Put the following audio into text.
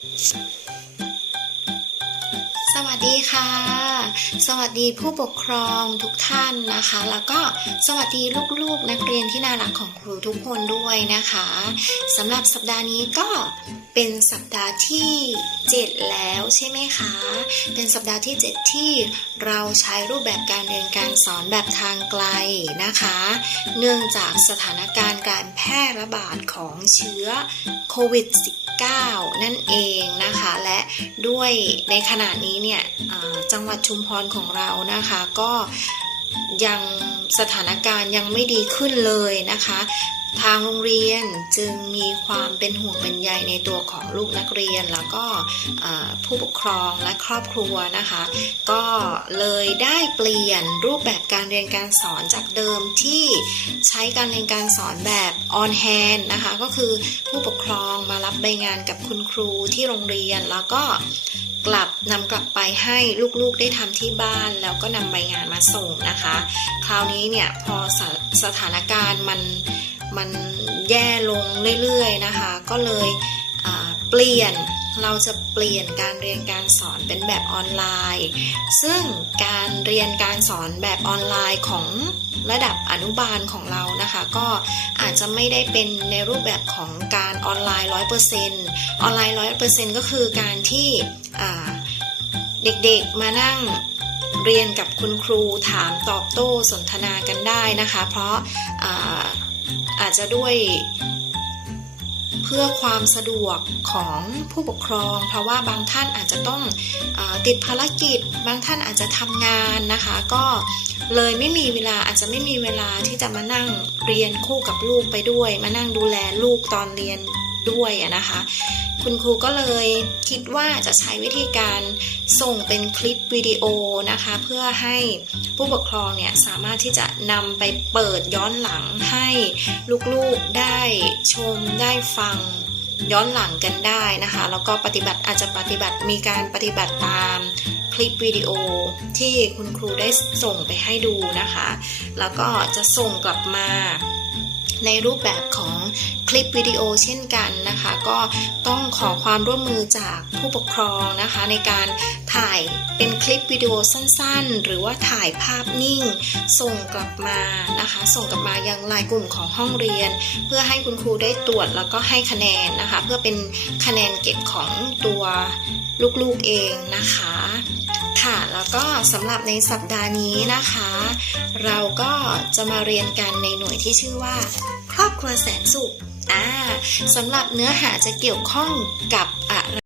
สวัสดีค่ะ สวัสดีผู้ปกครองทุกท่านนะคะ แล้วก็สวัสดีลูกๆนักเรียนที่น่ารักของครูทุกคนด้วยนะคะสำหรับสัปดาห์นี้ก็เป็นสัปดาห์ที่ 7 แล้วใช่ไหมคะ เป็นสัปดาห์ที่ 7 ที่เราใช้รูปแบบการเรียนการสอนแบบทางไกลนะคะ เนื่องจากสถานการณ์การแพร่ระบาดของเชื้อโควิด -19 นั่นเองนะคะ และด้วยในขณะนี้เนี่ยจังหวัดชุมพรของเรานะคะก็ยังสถานการณ์ยังไม่ดีขึ้นเลยนะคะ ทางโรงเรียนจึงมีความเป็นห่วงเป็นใยในตัวของลูกนักเรียน แล้วก็ผู้ปกครองและครอบครัวนะคะ ก็เลยได้เปลี่ยนรูปแบบการเรียนการสอนจากเดิมที่ใช้การเรียนการสอนแบบออนแฮนนะคะ ก็คือผู้ปกครองมารับใบงานกับคุณครูที่โรงเรียนแล้วก็กลับนำกลับไปให้ลูกๆได้ทำที่บ้านแล้วก็นำใบงานมาส่งนะคะ คราวนี้เนี่ยพอสสถานการณ์มัน มันแย่ลงเรื่อยๆนะคะ ก็เลยเปลี่ยนเราจะเปลี่ยนการเรียนการสอนเป็นแบบออนไลน์ ซึ่งการเรียนการสอนแบบออนไลน์ของระดับอนุบาลของเรานะคะ ก็อาจจะไม่ได้เป็นในรูปแบบของการออนไลน์ 100%ออนไลน์ 100%ก็คือการที่เด็กๆมานั่งเรียนกับคุณครูถามตอบโต้สนทนากันได้นะคะ เพราะ อาจจะด้วยเพื่อความสะดวกของผู้ปกครอง เพราะว่าบางท่านอาจจะต้องอติดภารกิจ บางท่านอาจจะทำงานนะคะ ก็เลยไม่มีเวลาอาจจะไม่มีเวลาที่จะมานั่งเรียนคู่กับลูกไปด้วย มานั่งดูแลลูกตอนเรียน ด้วยนะคะ คุณครูก็เลยคิดว่าจะใช้วิธีการส่งเป็นคลิปวิดีโอนะคะ เพื่อให้ผู้ปกครองเนี่ยสามารถที่จะนำไปเปิดย้อนหลังให้ลูกๆได้ชมได้ฟังย้อนหลังกันได้นะคะ แล้วก็ปฏิบัติอาจจะปฏิบัติมีการปฏิบัติตามคลิปวิดีโอที่คุณครูได้ส่งไปให้ดูนะคะ แล้วก็จะส่งกลับมา ในรูปแบบของคลิปวิดีโอเช่นกันนะคะ ก็ต้องขอความร่วมมือจากผู้ปกครองนะคะ ในการ ถ่ายเป็นคลิปวิดีโอสั้นๆ หรือว่าถ่ายภาพนิ่ง ส่งกลับมานะคะ ส่งกลับมายังไลน์กลุ่มของห้องเรียน เพื่อให้คุณครูได้ตรวจแล้วก็ให้คะแนนนะคะ เพื่อเป็นคะแนนเก็บของตัวลูกๆเองนะคะค่ะแล้วก็สำหรับในสัปดาห์นี้นะคะ เราก็จะมาเรียนกันในหน่วยที่ชื่อว่า ครอบครัวแสนสุขอ่าสำหรับเนื้อหาจะเกี่ยวข้องกับอะไร